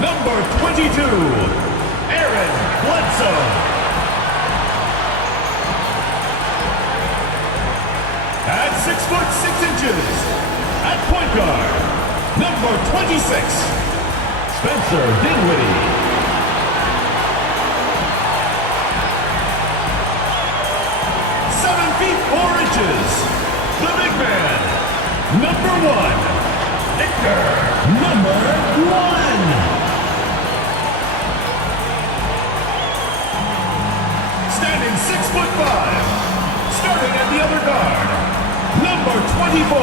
Number 22, Aaron Bledsoe. At 6'6" at point guard, number 26, Spencer Dinwiddie. 7 feet 4 inches, the big man, number 1, Victor, number 1. Standing 6'5", starting at the other guard, number 24,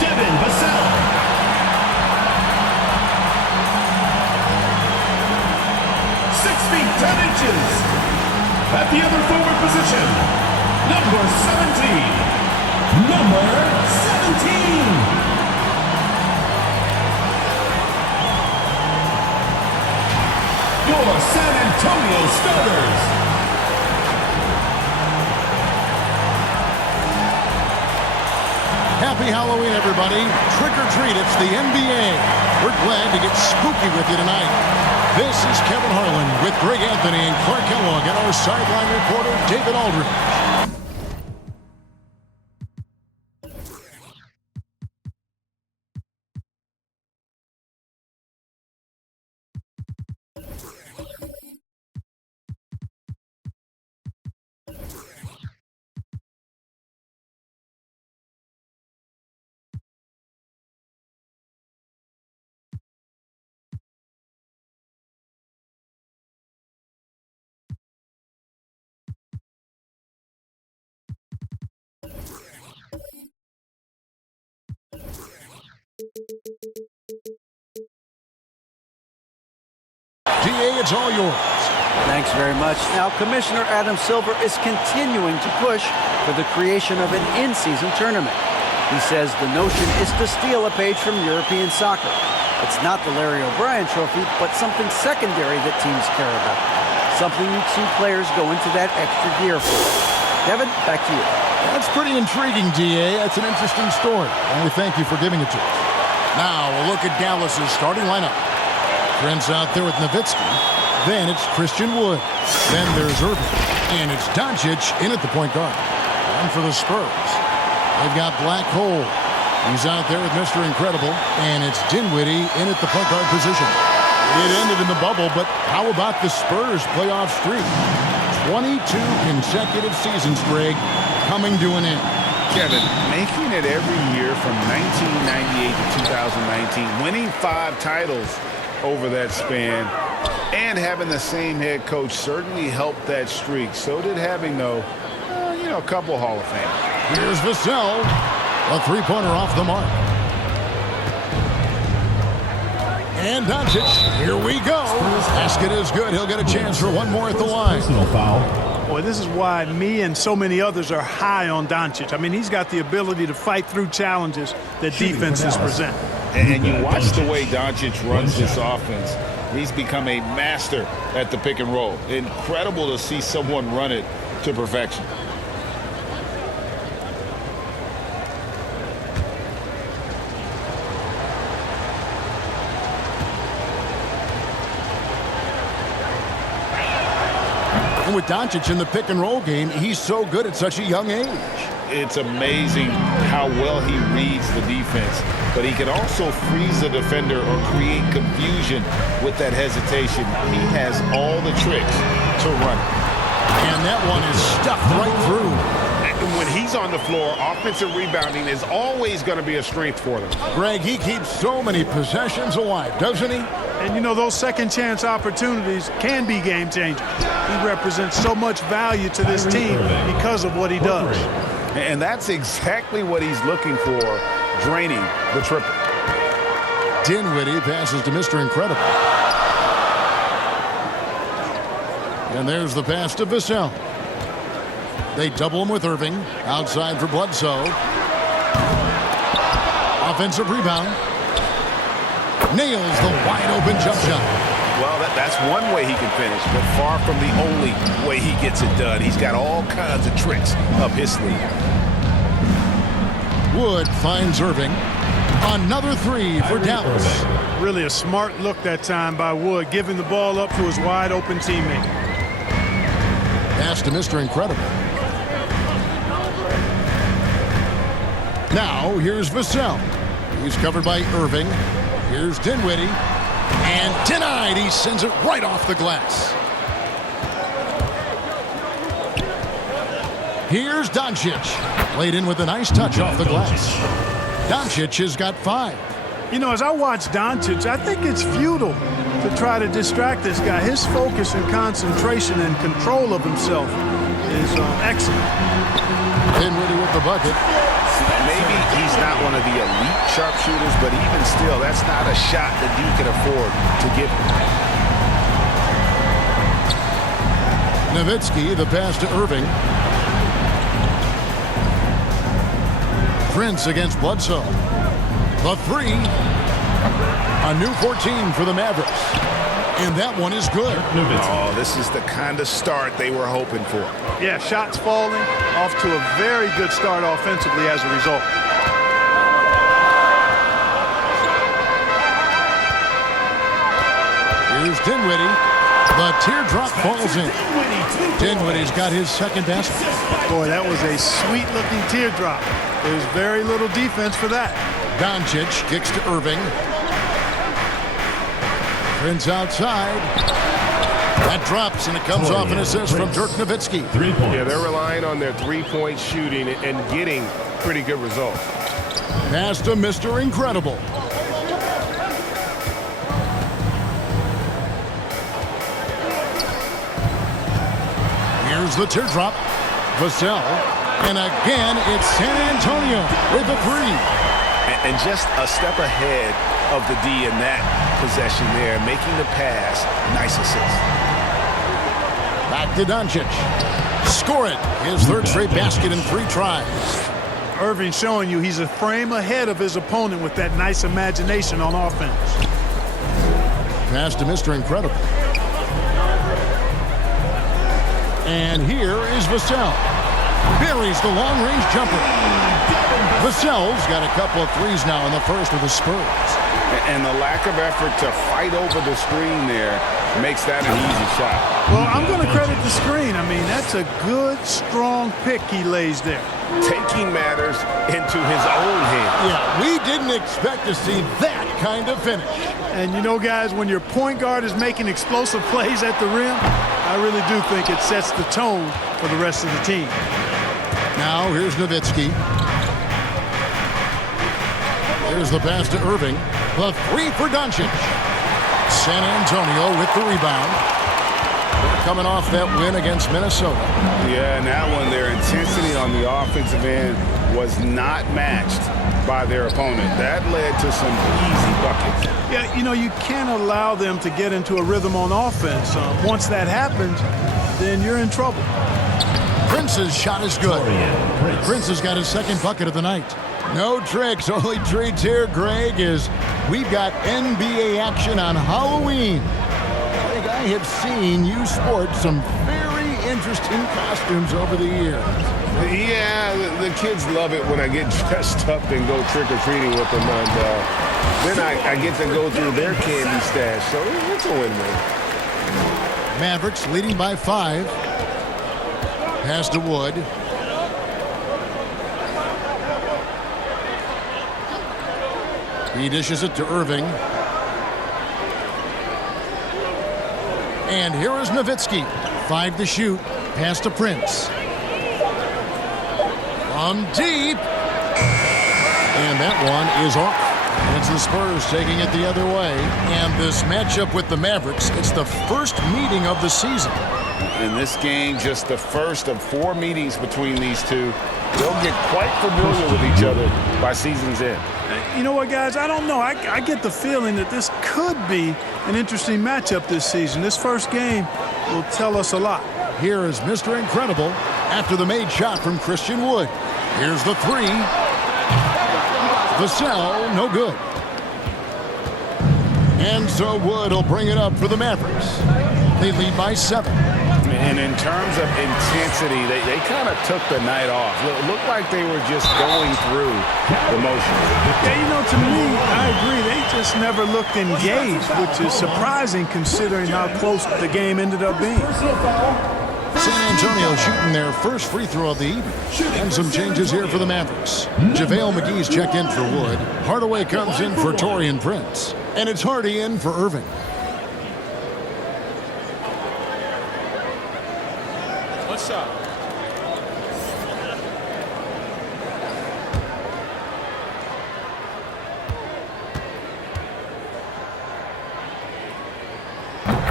Devin Vassell. 6 feet 10 inches. At the other forward position, number 17. Number 17. Your San Antonio starters. Happy Halloween, everybody. Trick or treat, it's the NBA. We're glad to get spooky with you tonight. This is Kevin Harlan with Greg Anthony and Clark Kellogg and our sideline reporter, David Aldridge. DA, it's all yours. Thanks very much. Now, Commissioner Adam Silver is continuing to push for the creation of an in-season tournament. He says the notion is to steal a page from European soccer. It's not the Larry O'Brien trophy, but something secondary that teams care about. Something you'd see players go into that extra gear for. Kevin, back to you. That's pretty intriguing, DA. That's an interesting story. And we thank you for giving it to us. Now, a look at Dallas's starting lineup. Trent's out there with Nowitzki. Then it's Christian Wood. Then there's Irving. And it's Doncic in at the point guard. And for the Spurs, they've got Black Hole. He's out there with Mr. Incredible. And it's Dinwiddie in at the point guard position. It ended in the bubble, but how about the Spurs playoff streak? 22 consecutive seasons, Greg, coming to an end. Kevin, making it every year from 1998 to 2019, winning 5 titles over that span, and having the same head coach certainly helped that streak. So did having, though, a couple Hall of Fame. Here's Vassell. A three-pointer off the mark. And Doncic, here we go. Basket is good. He'll get a chance for one more at the line. Personal foul. Boy, this is why me and so many others are high on Doncic. I mean, he's got the ability to fight through challenges that defenses present. And you watch the way Doncic runs this offense. He's become a master at the pick and roll. Incredible to see someone run it to perfection. And with Doncic in the pick and roll game, he's so good at such a young age. It's amazing how well he reads the defense, but he can also freeze the defender or create confusion with that hesitation. He has all the tricks to run it. And that one is stuffed right through. And when he's on the floor, offensive rebounding is always going to be a strength for them. Greg, he keeps so many possessions alive, doesn't he? And, those second chance opportunities can be game changers. He represents so much value to this team because of what he does. And that's exactly what he's looking for, draining the triple. Dinwiddie passes to Mr. Incredible. And there's the pass to Vassell. They double him with Irving. Outside for Bledsoe. Offensive rebound. Nails the wide-open jump shot. Well, that's one way he can finish, but far from the only way he gets it done. He's got all kinds of tricks up his sleeve. Wood finds Irving. Another three for Dallas. Really a smart look that time by Wood, giving the ball up to his wide-open teammate. Pass to Mr. Incredible. Now, here's Vassell. He's covered by Irving. Here's Dinwiddie. And denied. He sends it right off the glass. Here's Doncic. Played in with a nice touch off the glass. Doncic has got 5. You know, as I watch Doncic, I think it's futile to try to distract this guy. His focus and concentration and control of himself is excellent. Dinwiddie with the bucket. Maybe he's not one of the elite sharpshooters, but even still, that's not a shot that D can afford to give him. Nowitzki, the pass to Irving. Prince against Bledsoe. The 3. A new 14 for the Mavericks. And that one is good. Oh, this is the kind of start they were hoping for. Yeah, shots falling, off to a very good start offensively as a result. Here's Dinwiddie. The teardrop falls in. Dinwiddie's got his second basket. Boy, that was a sweet-looking teardrop. There's very little defense for that. Doncic kicks to Irving. Prince outside. That drops, and it comes off an assist from Dirk Nowitzki. 3 points. Yeah, they're relying on their three-point shooting and getting pretty good results. Pass to Mr. Incredible. Here's the teardrop. Vassell. And again, it's San Antonio with a 3. And just a step ahead of the D in that possession there, making the pass. Nice assist. Back to Doncic. Score it. His third straight basket in 3 tries. Irving showing you he's a frame ahead of his opponent with that nice imagination on offense. Pass to Mr. Incredible. And here is Vassell. Buries the long-range jumper. Vassell's got a couple of threes now in the first of the Spurs. And the lack of effort to fight over the screen there makes that an easy shot. Well, I'm going to credit the screen. I mean, that's a good, strong pick he lays there. Taking matters into his own hands. Yeah, we didn't expect to see that kind of finish. And you know, guys, when your point guard is making explosive plays at the rim, I really do think it sets the tone for the rest of the team. Now, here's Nowitzki. There's the pass to Irving. The 3 for Doncic. San Antonio with the rebound. They're coming off that win against Minnesota. Yeah, and that one, their intensity on the offensive end was not matched by their opponent. That led to some easy buckets. Yeah, you know, you can't allow them to get into a rhythm on offense. Once that happens, then you're in trouble. Prince's shot is good. Prince has got his second bucket of the night. No tricks, only treats here, Greg, is we've got NBA action on Halloween. Greg, I have seen you sport some very interesting costumes over the years. Yeah, the kids love it when I get dressed up and go trick-or-treating with them. And then I get to go through their candy stash, so it's a win-win. Mavericks leading by 5. Pass to Wood. He dishes it to Irving. And here is Nowitzki. 5 to shoot. Pass to Prince. From deep. And that one is off. It's the Spurs taking it the other way. And this matchup with the Mavericks, it's the first meeting of the season. In this game, just the first of 4 meetings between these two. They'll get quite familiar with each other by season's end. You know what, guys? I don't know. I get the feeling that this could be an interesting matchup this season. This first game will tell us a lot. Here is Mr. Incredible after the made shot from Christian Wood. Here's the 3. Vassell, no good. And so Wood will bring it up for the Mavericks. They lead by 7. And in terms of intensity, they kind of took the night off. It looked like they were just going through the motions. Yeah, you know, to me, I agree. They just never looked engaged, which is surprising considering how close the game ended up being. San Antonio shooting their first free throw of the evening. And some changes here for the Mavericks. JaVale McGee's checked in for Wood. Hardaway comes in for Taurean Prince. And it's Hardy in for Irving. What's up?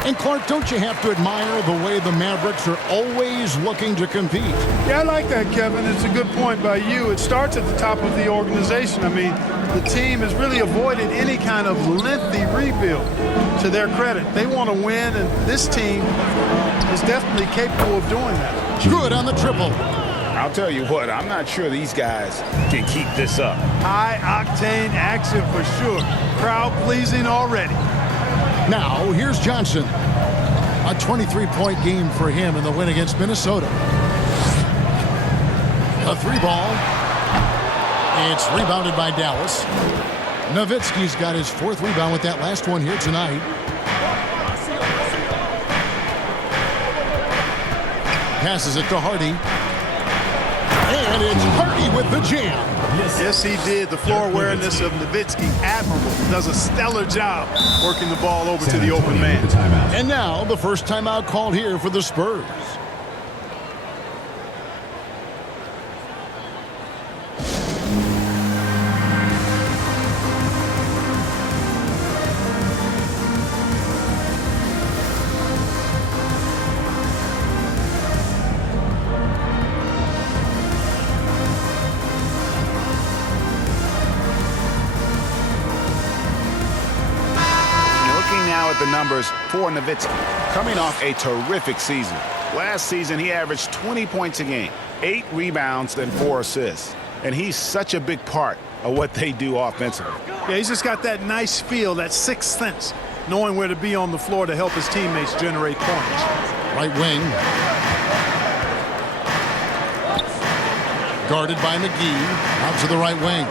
And Clark, don't you have to admire the way the Mavericks are always looking to compete? Yeah, I like that, Kevin. It's a good point by you. It starts at the top of the organization. I mean, the team has really avoided any kind of lengthy rebuild, to their credit. They want to win, and this team is definitely capable of doing that. Good on the triple. I'll tell you what, I'm not sure these guys can keep this up. High-octane action for sure. Crowd-pleasing already. Now, here's Johnson. A 23-point game for him in the win against Minnesota. A three ball. It's rebounded by Dallas. Nowitzki's got his fourth rebound with that last one here tonight. Passes it to Hardy. And it's Hardy with the jam. Yes, he did. The floor awareness of Nowitzki, admirable. Does a stellar job working the ball over to the open man. And now the first timeout called here for the Spurs. The numbers for Nowitzki, coming off a terrific season. Last season, he averaged 20 points a game, 8 rebounds, and 4 assists. And he's such a big part of what they do offensively. Yeah, he's just got that nice feel, that sixth sense, knowing where to be on the floor to help his teammates generate points. Right wing. Guarded by McGee. Out to the right wing.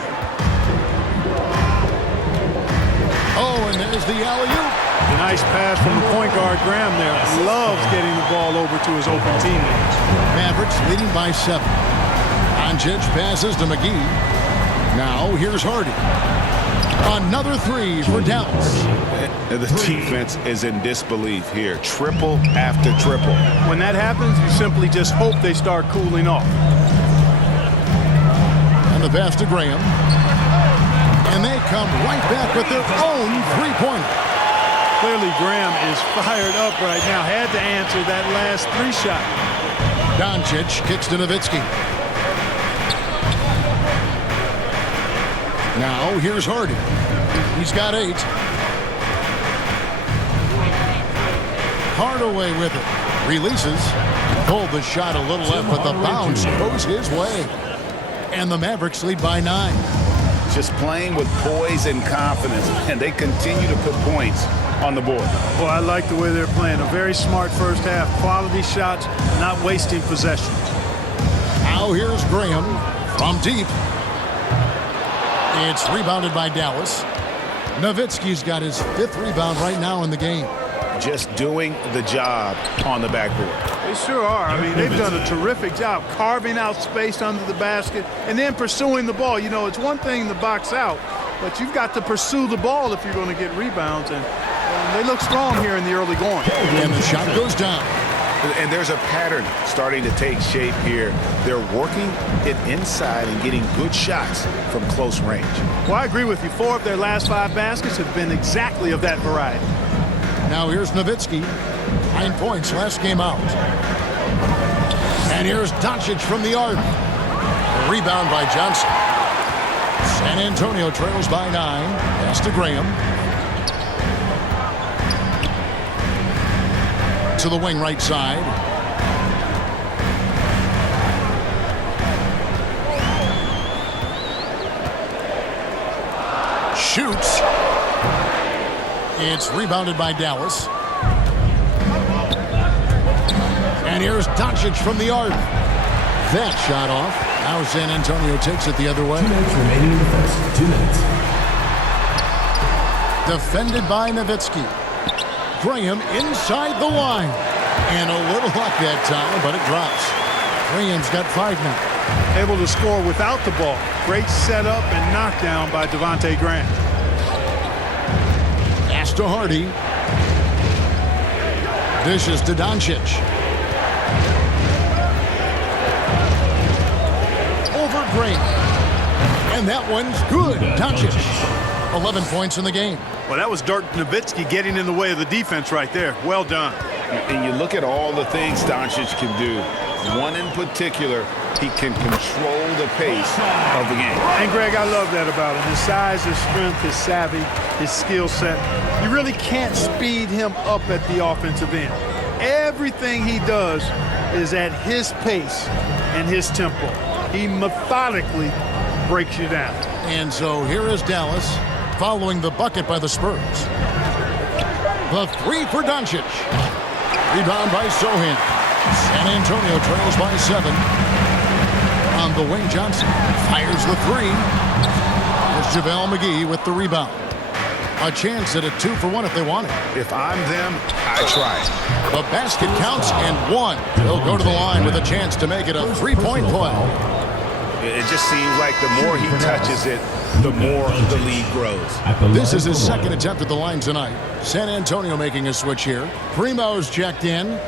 Oh, and there's the alley-oop. Nice pass from the point guard, Graham, there. Loves getting the ball over to his open teammates. Mavericks leading by 7. Doncic passes to McGee. Now here's Hardy. Another three for Dallas. The defense is in disbelief here. Triple after triple. When that happens, you simply just hope they start cooling off. And the pass to Graham. And they come right back with their own three-pointer. Clearly, Graham is fired up right now. Had to answer that last three shot. Doncic kicks to Nowitzki. Now here's Hardy. He's got 8. Hardaway with it. Releases. Pulled the shot a little left, but the bounce goes his way. And the Mavericks lead by 9. Just playing with poise and confidence, and they continue to put points on the board. Well, I like the way they're playing. A very smart first half. Quality shots, not wasting possessions. Now here's Graham from deep. It's rebounded by Dallas. Nowitzki's got his 5th rebound right now in the game. Just doing the job on the backboard. They sure are. I mean, they've done a terrific job carving out space under the basket and then pursuing the ball. You know, it's one thing to box out, but you've got to pursue the ball if you're going to get rebounds. And they look strong here in the early going. And the shot goes down. And there's a pattern starting to take shape here. They're working it inside and getting good shots from close range. Well, I agree with you. 4 of their last 5 baskets have been exactly of that variety. Now here's Nowitzki. 9 points last game out. And here's Doncic from the arc. A rebound by Johnson. San Antonio trails by 9. Pass to Graham. To the wing right side. Shoots. It's rebounded by Dallas. And here's Doncic from the arc. That shot off. Now San Antonio takes it the other way. 2 minutes remaining in the first. 2 minutes. Defended by Nowitzki. Graham inside the line. And a little luck that time, but it drops. Graham's got 5 now. Able to score without the ball. Great setup and knockdown by Devontae Graham. Pass to Hardy. Dishes to Doncic. Over Graham. And that one's good. Doncic. 11 points in the game. Well, that was Dirk Nowitzki getting in the way of the defense right there. Well done. And you look at all the things Doncic can do. One in particular, he can control the pace of the game. And, Greg, I love that about him. His size, his strength, his savvy, his skill set. You really can't speed him up at the offensive end. Everything he does is at his pace and his tempo. He methodically breaks you down. And so here is Dallas following the bucket by the Spurs. The 3 for Doncic. Rebound by Sohan. San Antonio trails by 7. On the wing, Johnson fires the 3. There's JaVale McGee with the rebound. A chance at a 2-for-1 if they want it. If I'm them, I try. The basket counts and 1. They'll go to the line with a chance to make it a 3-point play. It just seems like the more he touches it, the more the lead grows. This is his second attempt at the line tonight. San Antonio making a switch here. Primo's checked in.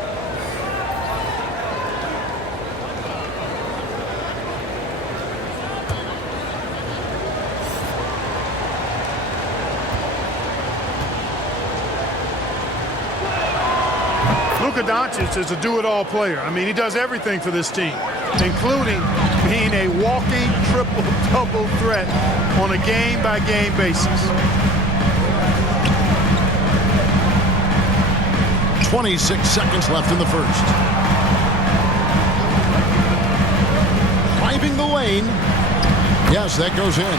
Luka Doncic is a do-it-all player. I mean, he does everything for this team, including being a walking triple-double threat on a game-by-game basis. 26 seconds left in the first. Driving the lane. Yes, that goes in.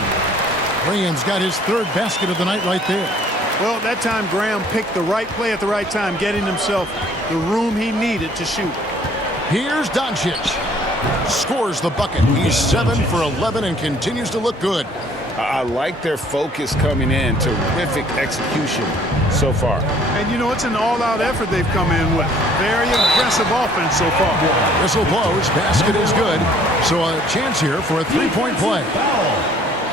Graham's got his 3rd basket of the night right there. Well, that time Graham picked the right play at the right time, getting himself the room he needed to shoot. Here's Doncic. Scores the bucket. He's 7 for 11 and continues to look good. I like their focus coming in. Terrific execution so far. And, you know, it's an all-out effort they've come in with. Very aggressive offense so far. Whistle blows. Basket is good. So a chance here for a 3-point play.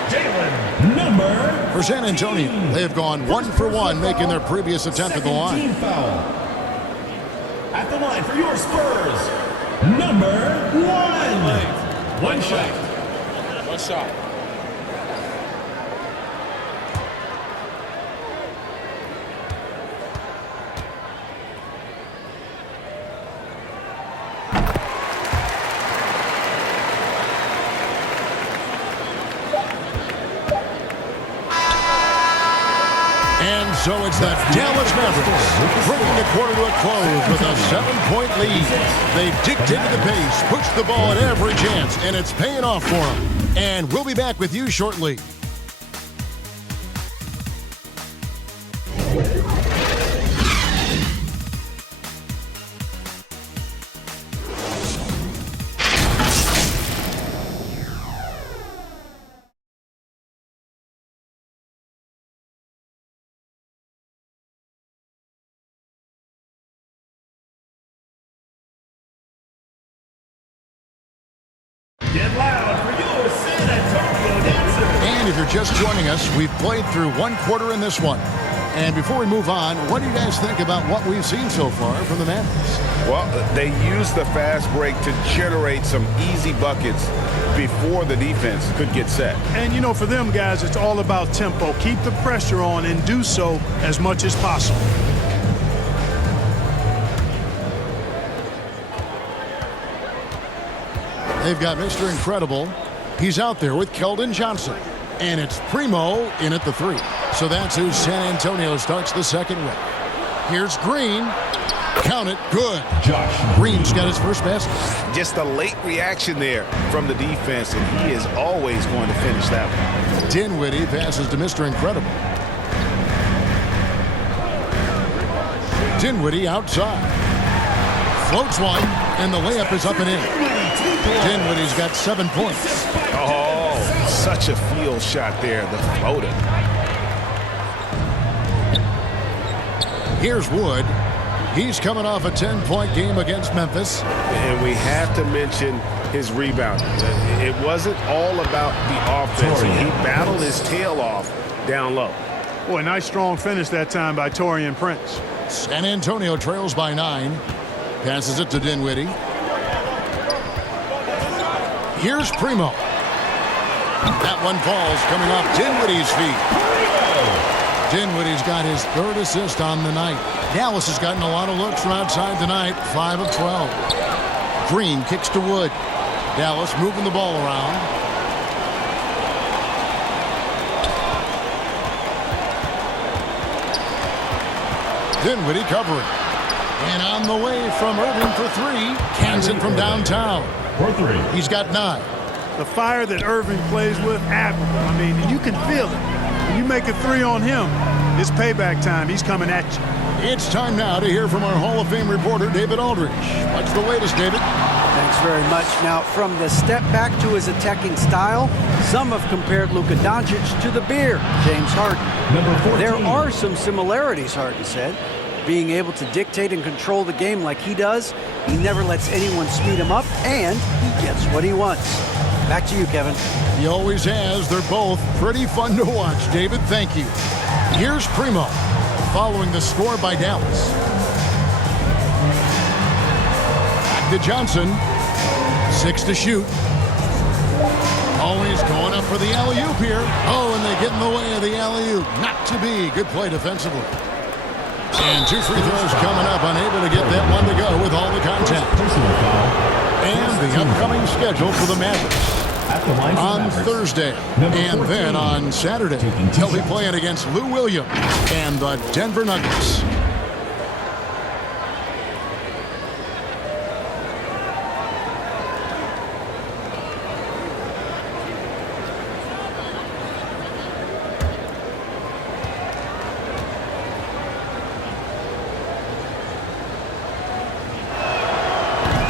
Jalen, number For San Antonio, they have gone 1 for 1, making their previous attempt at the line. team foul. At the line for your Spurs, number 1. One shot. One shot. And so it's the Dallas Mavericks bringing the quarter to a close with a 7-point lead. They've dictated the pace, pushed the ball at every chance, and it's paying off for them. And we'll be back with you shortly. Get loud for your San Antonio dancers. And if you're just joining us, we've played through 1 quarter in this one. And before we move on, what do you guys think about what we've seen so far from the Mavericks? Well, they used the fast break to generate some easy buckets before the defense could get set. And, you know, for them guys, it's all about tempo. Keep the pressure on and do so as much as possible. They've got Mr. Incredible. He's out there with Keldon Johnson. And it's Primo in at the 3. So that's who San Antonio starts the second with. Here's Green. Count it. Good. Josh Green's got his first basket. Just a late reaction there from the defense, and he is always going to finish that one. Dinwiddie passes to Mr. Incredible. Dinwiddie outside. Floats one, and the layup is up and in. Dinwiddie's got 7 points. Oh, such a field shot there, the floater. Here's Wood. He's coming off a 10-point game against Memphis. And we have to mention his rebounding. It wasn't all about the offense. He battled his tail off down low. Boy, nice strong finish that time by Taurean Prince. San Antonio trails by 9. Passes it to Dinwiddie. Here's Primo. That one falls coming off Dinwiddie's feet. Dinwiddie's got his 3rd assist on the night. Dallas has gotten a lot of looks from outside tonight, 5 of 12. Green kicks to Wood. Dallas moving the ball around. Dinwiddie covering. And on the way from Irving for 3. Cans it from downtown. For 3. He's got 9. The fire that Irving plays with, admirable. I mean, you can feel it. When you make a 3 on him, it's payback time. He's coming at you. It's time now to hear from our Hall of Fame reporter, David Aldridge. What's the latest, David? Thanks very much. Now, from the step back to his attacking style, some have compared Luka Doncic to the bear, James Harden. Number 14. There are some similarities, Harden said. Being able to dictate and control the game like he does, he never lets anyone speed him up, and he gets what he wants. Back to you, Kevin. He always has. They're both pretty fun to watch. David, thank you. Here's Primo, following the score by Dallas. Back to Johnson. 6 to shoot. Always going up for the alley-oop here. Oh, and they get in the way of the alley-oop. Not to be. Good play defensively. And 2 free throws coming up. Unable to get that one to go with all the contact. And the upcoming schedule for the Mavericks. On Thursday, and then on Saturday, they'll be playing against Lou Williams and the Denver Nuggets.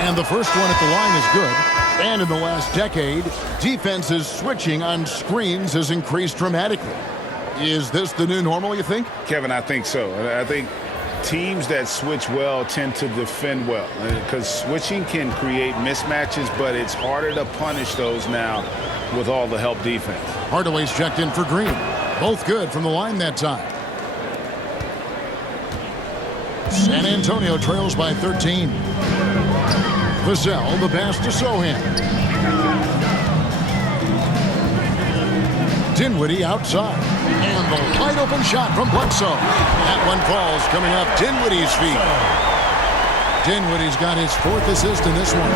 And the first one at the line is good. And in the last decade, defenses switching on screens has increased dramatically. Is this the new normal, you think? Kevin, I think so. I think teams that switch well tend to defend well because switching can create mismatches, but it's harder to punish those now with all the help defense. Hardaway's checked in for Green. Both good from the line that time. San Antonio trails by 13. Vassell, the pass to Sohan. Dinwiddie outside. And the wide open shot from Bledsoe. That one falls coming off Dinwiddie's feet. Dinwiddie's got his 4th assist in this one.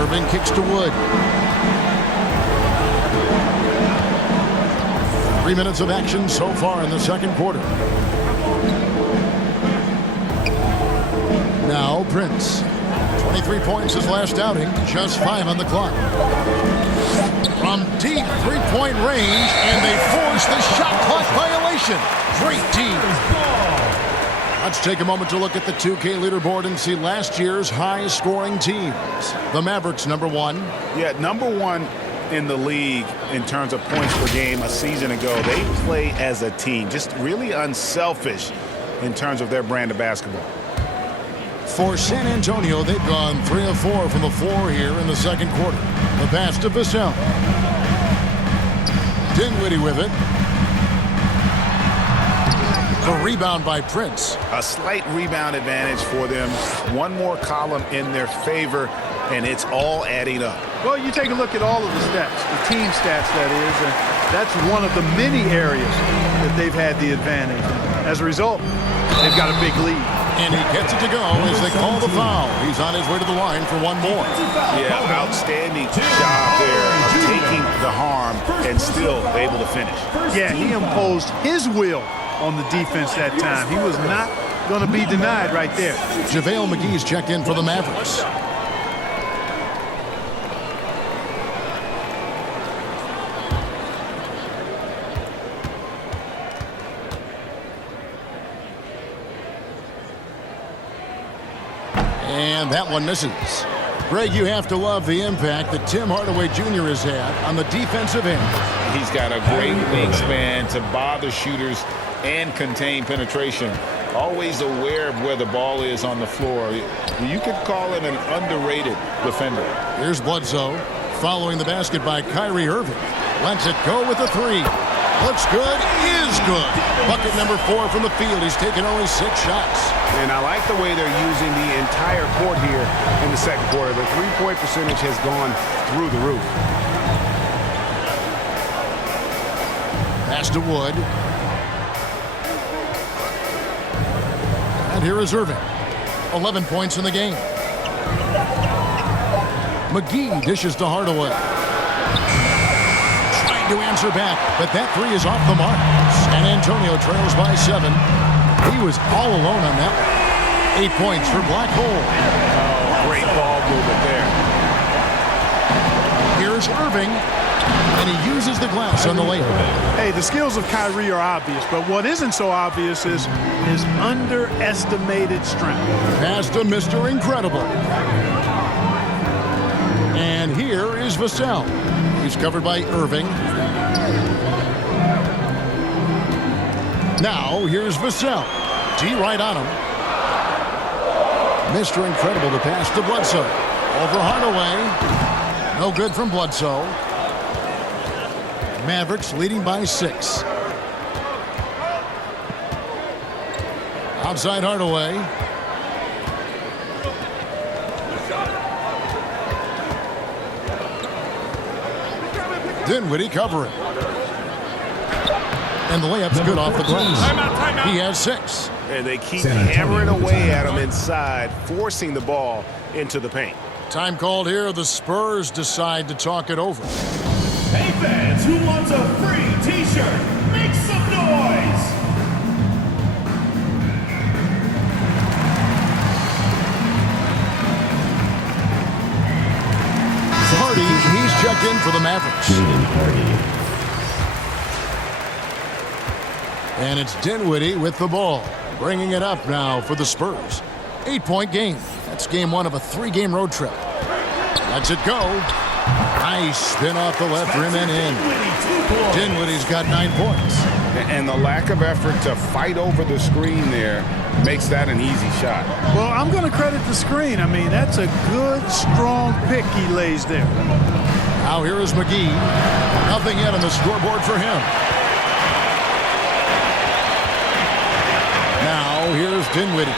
Irving kicks to Wood. 3 minutes of action so far in the second quarter. Now Prince. 23 points his last outing, just 5 on the clock. From deep 3-point range, and they force the shot clock violation. Great team. Let's take a moment to look at the 2K leaderboard and see last year's high-scoring teams. The Mavericks, number 1. Yeah, number 1 in the league in terms of points per game a season ago. They play as a team, just really unselfish in terms of their brand of basketball. For San Antonio, they've gone 3 of 4 from the floor here in the second quarter. The pass to Vassell. Dinwiddie with it. The rebound by Prince. A slight rebound advantage for them. One more column in their favor, and it's all adding up. Well, you take a look at all of the stats, the team stats, that is, and that's one of the many areas that they've had the advantage. As a result, they've got a big lead. And he gets it to go as they call the foul. He's on his way to the line for one more. Yeah, outstanding job there of taking the harm and still able to finish. Yeah, he imposed his will on the defense that time. He was not going to be denied right there. JaVale McGee's checked in for the Mavericks. And that one misses. Greg, you have to love the impact that Tim Hardaway Jr. has had on the defensive end. He's got a great wingspan to bother shooters and contain penetration. Always aware of where the ball is on the floor. You could call him an underrated defender. Here's Bledsoe following the basket by Kyrie Irving. Lets it go with a three. Looks good, is good. Bucket number 4 from the field. He's taken only 6 shots. And I like the way they're using the entire court here in the second quarter. The three-point percentage has gone through the roof. Pass to Wood. And here is Irving. 11 points in the game. McGee dishes to Hardaway. Trying to answer back, but that three is off the mark. San Antonio trails by 7. He was all alone on that one. 8 points for Black Hole. Oh, great ball movement there. Here's Irving, and he uses the glass on the layup. Hey, the skills of Kyrie are obvious, but what isn't so obvious is his underestimated strength. Pass to Mr. Incredible. And here is Vassell. He's covered by Irving. Now, here's Vassell. D right on him. Mr. Incredible to pass to Bledsoe. Over Hardaway. No good from Bledsoe. Mavericks leading by 6. Outside Hardaway. Dinwiddie covering. And the layup's good off the glass. He has 6. And they keep hammering away at him inside, forcing the ball into the paint. Time called here. The Spurs decide to talk it over. Hey fans, who wants a free t-shirt? Make some noise! Hardy, he's checked in for the Mavericks. And it's Dinwiddie with the ball. Bringing it up now for the Spurs. 8-point game. That's game 1 of a 3-game road trip. Lets it go. Nice spin off the left rim and in. Dinwiddie's got 9 points. And the lack of effort to fight over the screen there makes that an easy shot. Well, I'm going to credit the screen. I mean, that's a good, strong pick he lays there. Now here is McGee. Nothing yet on the scoreboard for him. Now here's Dinwiddie.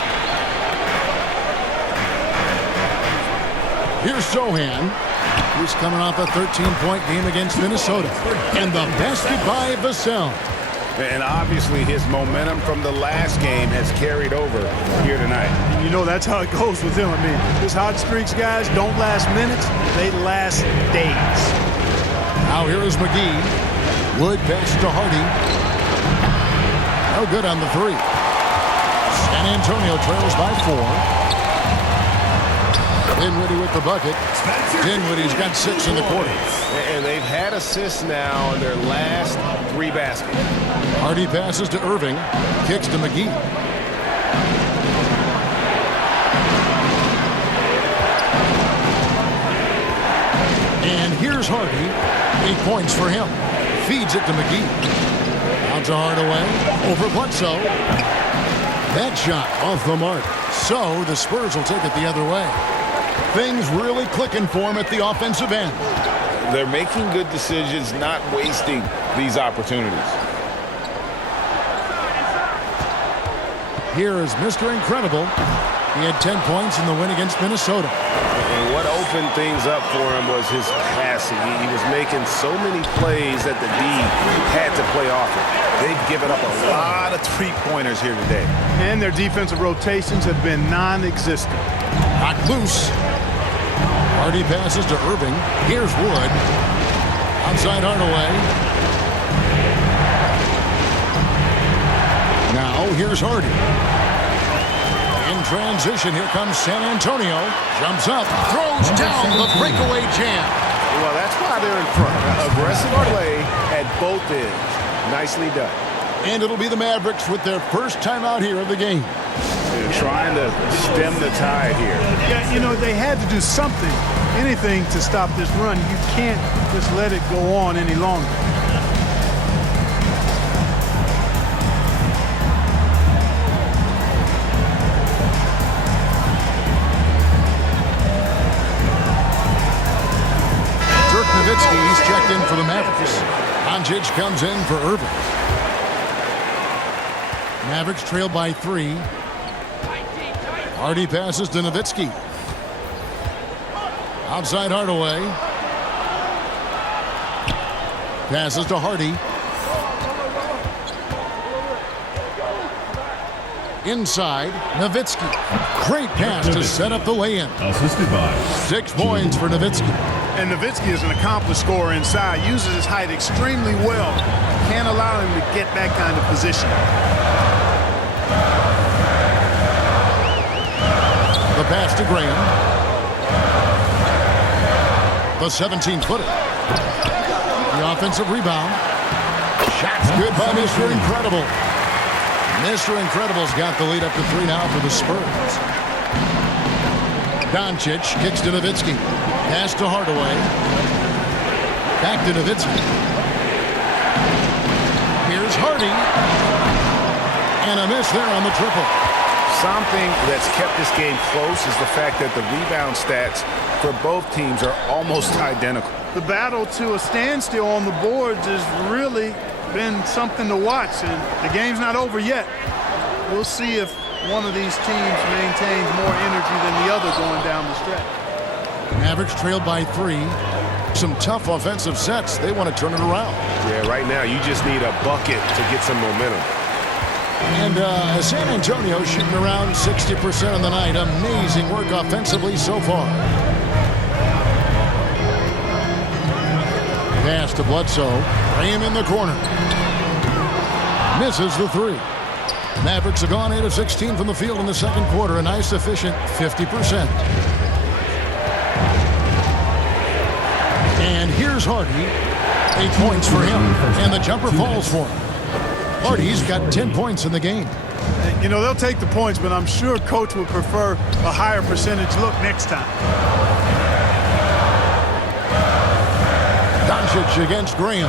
Here's Sohan. He's coming off a 13-point game against Minnesota. And the basket by Vassell. And obviously his momentum from the last game has carried over here tonight. And you know that's how it goes with him. I mean, his hot streaks, guys, don't last minutes. They last days. Now here is McGee. Wood pass to Hardy. No good on the 3. San Antonio trails by 4. Dinwiddie with the bucket. Dinwiddie's got 6 in the quarter. And they've had assists now in their last 3 baskets. Hardy passes to Irving. Kicks to McGee. And here's Hardy. 8 points for him. Feeds it to McGee. Out to Hardaway. Over Bledsoe. That shot off the mark. So the Spurs will take it the other way. Things really clicking for him at the offensive end. They're making good decisions, not wasting these opportunities. Here is Mr. Incredible. He had 10 points in the win against Minnesota. And what opened things up for him was his passing. He was making so many plays that the D had to play off it. They've given up a lot of three-pointers here today. And their defensive rotations have been non-existent. Knocked loose. Hardy passes to Irving. Here's Wood. Outside Hardaway. Now here's Hardy. In transition, here comes San Antonio. Jumps up, throws down the breakaway jam. Well, that's why they're in front. Aggressive play at both ends. Nicely done. And it'll be the Mavericks with their first time out here of the game. trying to stem the tide here. Yeah, you know, they had to do something, anything to stop this run. You can't just let it go on any longer. He's checked in for the Mavericks. Doncic comes in for Irving. Mavericks trail by 3. Hardy passes to Nowitzki. Outside Hardaway. Passes to Hardy. Inside, Nowitzki. Great pass to set up the lay-in. Assisted by 6 points for Nowitzki. And Nowitzki is an accomplished scorer inside, uses his height extremely well. Can't allow him to get that kind of position. The pass to Graham. The 17-footer. The offensive rebound. Shot's good by Mr. Incredible. Mr. Incredible's got the lead up to 3 now for the Spurs. Doncic kicks to Nowitzki. Pass to Hardaway. Back to Nowitzki. Here's Hardy. And a miss there on the triple. Something that's kept this game close is the fact that the rebound stats for both teams are almost identical. The battle to a standstill on the boards has really been something to watch, and the game's not over yet. We'll see if one of these teams maintains more energy than the other going down the stretch. Mavericks trailed by 3. Some tough offensive sets. They want to turn it around. Yeah, right now you just need a bucket to get some momentum. And San Antonio shooting around 60% on the night. Amazing work offensively so far. Pass to Bledsoe. Graham in the corner. Misses the 3. Mavericks have gone 8 of 16 from the field in the second quarter. A nice efficient 50%. And here's Hardy. 8 points for him. And the jumper falls for him. Hardy's got 10 points in the game. You know, they'll take the points, but I'm sure coach would prefer a higher percentage look next time. Doncic against Graham.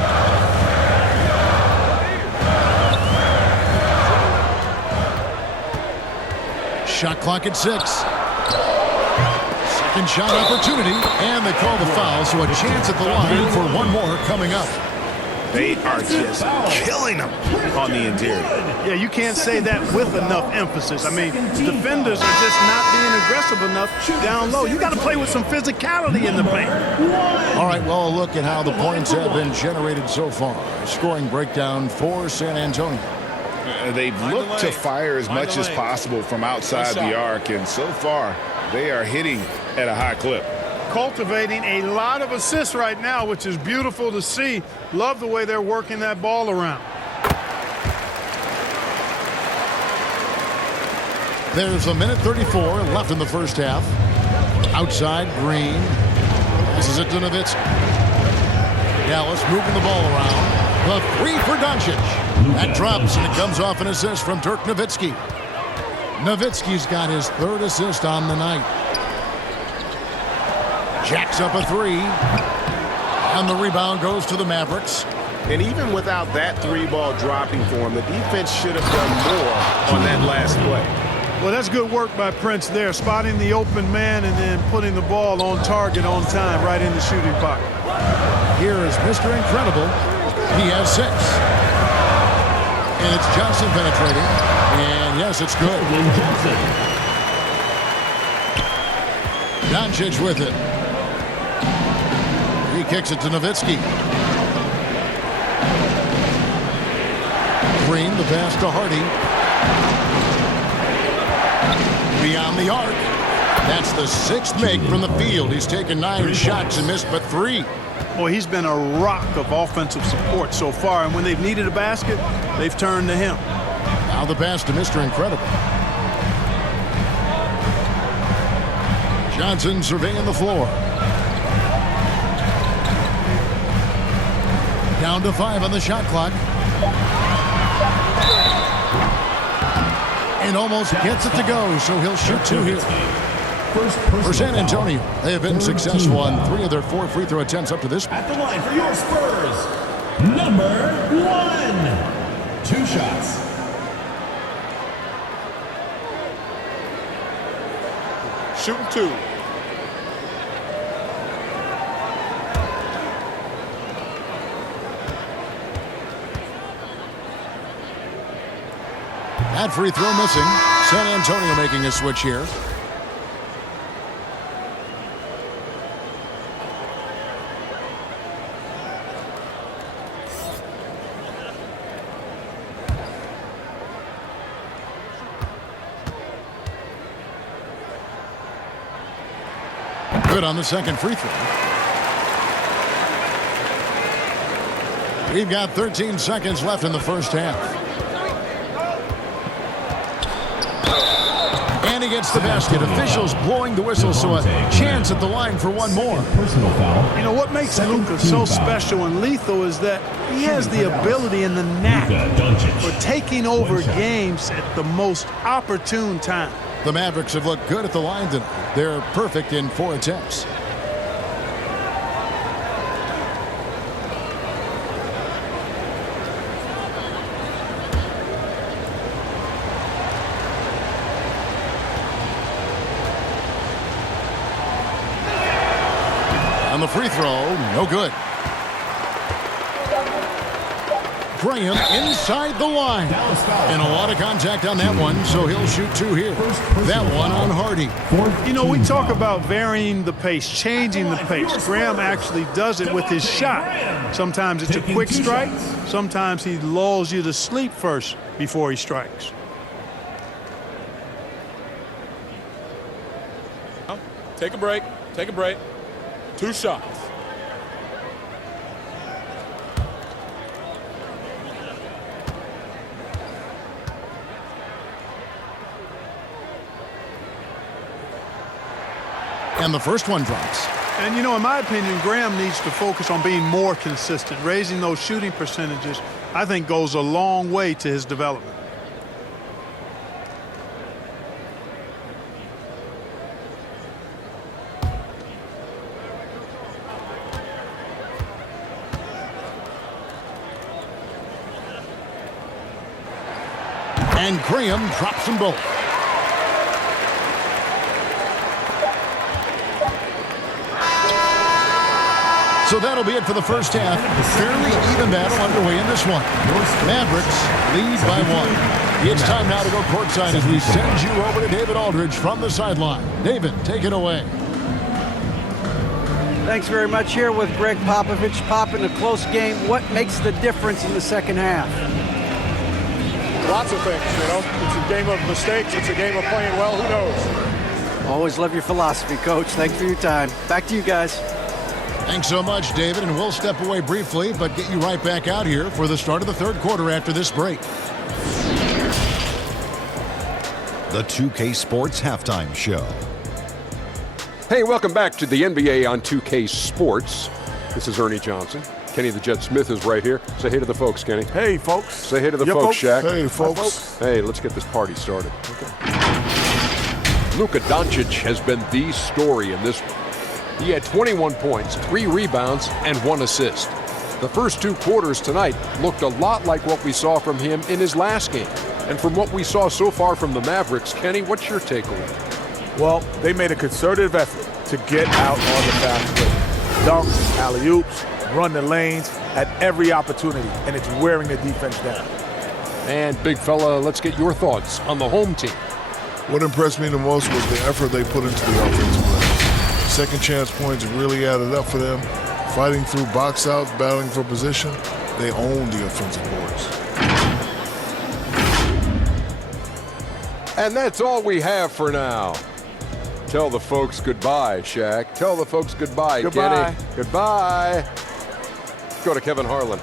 Shot clock at 6. Second shot opportunity, and they call the foul, so a chance at the line for one more coming up. They are just killing them on the interior. Yeah, you can't say that with enough emphasis. I mean, defenders are just not being aggressive enough down low. You got to play with some physicality in the paint. All right, well, a look at how the points have been generated so far. Scoring breakdown for San Antonio. They've looked to fire as much as possible from outside the arc, and so far they are hitting at a high clip. Cultivating a lot of assists right now, which is beautiful to see. Love the way they're working that ball around. There's a minute 34 left in the first half. Outside, Green. This is it to Nowitzki. Dallas moving the ball around. The 3 for Doncic. That drops, and it comes off an assist from Dirk Nowitzki. Nowitzki's got his 3rd assist on the night. Jacks up a 3. And the rebound goes to the Mavericks. And even without that 3-ball dropping for him, the defense should have done more on that last play. Well, that's good work by Prince there, spotting the open man and then putting the ball on target on time right in the shooting pocket. Here is Mr. Incredible. He has 6. And it's Johnson penetrating. And yes, it's good. Doncic with it. He kicks it to Nowitzki. Green, the pass to Hardy. Beyond the arc. That's the 6th make from the field. He's taken 9 shots and missed but 3. Boy, he's been a rock of offensive support so far, and when they've needed a basket, they've turned to him. Now the pass to Mr. Incredible. Johnson surveying the floor. Down to 5 on the shot clock. And almost gets it to go, so he'll shoot 2 here. For San Antonio, they have been successful on 3 of their 4 free throw attempts up to this point. At the line for your Spurs, number 1. 2 shots. Shooting 2. That free throw missing. San Antonio making a switch here. Good on the second free throw. We've got 13 seconds left in the first half. And he gets the basket. Officials blowing the whistle, so a chance at the line for one more. Personal foul. You know, what makes Luka so special and lethal is that he has the ability and the knack for taking over games at the most opportune time. The Mavericks have looked good at the line tonight. They're perfect in 4 attempts. On the free throw, no good. Graham inside the line. And a lot of contact on that one, so he'll shoot 2 here. That one on Hardy. You know, we talk about varying the pace, changing the pace. Graham actually does it with his shot. Sometimes it's a quick strike. Sometimes he lulls you to sleep first before he strikes. Take a break. Take a break. 2 shots. And the first one drops. And, you know, in my opinion, Graham needs to focus on being more consistent. Raising those shooting percentages, I think, goes a long way to his development. And Graham drops them both. So that'll be it for the first half. Fairly even battle underway in this one. Mavericks lead by 1. It's time now to go courtside as we send you over to David Aldridge from the sideline. David, take it away. Thanks very much. Here with Greg Popovich. Pop, in a close game, what makes the difference in the second half? Lots of things, you know. It's a game of mistakes. It's a game of playing well. Who knows? Always love your philosophy, Coach. Thanks for your time. Back to you guys. Thanks so much, David, and we'll step away briefly, but get you right back out here for the start of the third quarter after this break. The 2K Sports Halftime Show. Hey, welcome back to the NBA on 2K Sports. This is Ernie Johnson. Kenny the Jet Smith is right here. Say hey to the folks, Kenny. Hey, folks. Say hey to the folks, Shaq. Hey, folks. Hey, let's get this party started. Luka Doncic has been the story in this one. He had 21 points, 3 rebounds, and 1 assist. The first 2 quarters tonight looked a lot like what we saw from him in his last game. And from what we saw so far from the Mavericks, Kenny, what's your takeaway? Well, they made a concerted effort to get out on the fast break. Dunks, alley-oops, run the lanes at every opportunity, and it's wearing the defense down. And, big fella, let's get your thoughts on the home team. What impressed me the most was the effort they put into the offensive play. Second chance points really added up for them. Fighting through box outs, battling for position, they own the offensive boards. And that's all we have for now. Tell the folks goodbye, Shaq. Tell the folks goodbye, Goodbye. Kenny. Goodbye. Let's go to Kevin Harlan.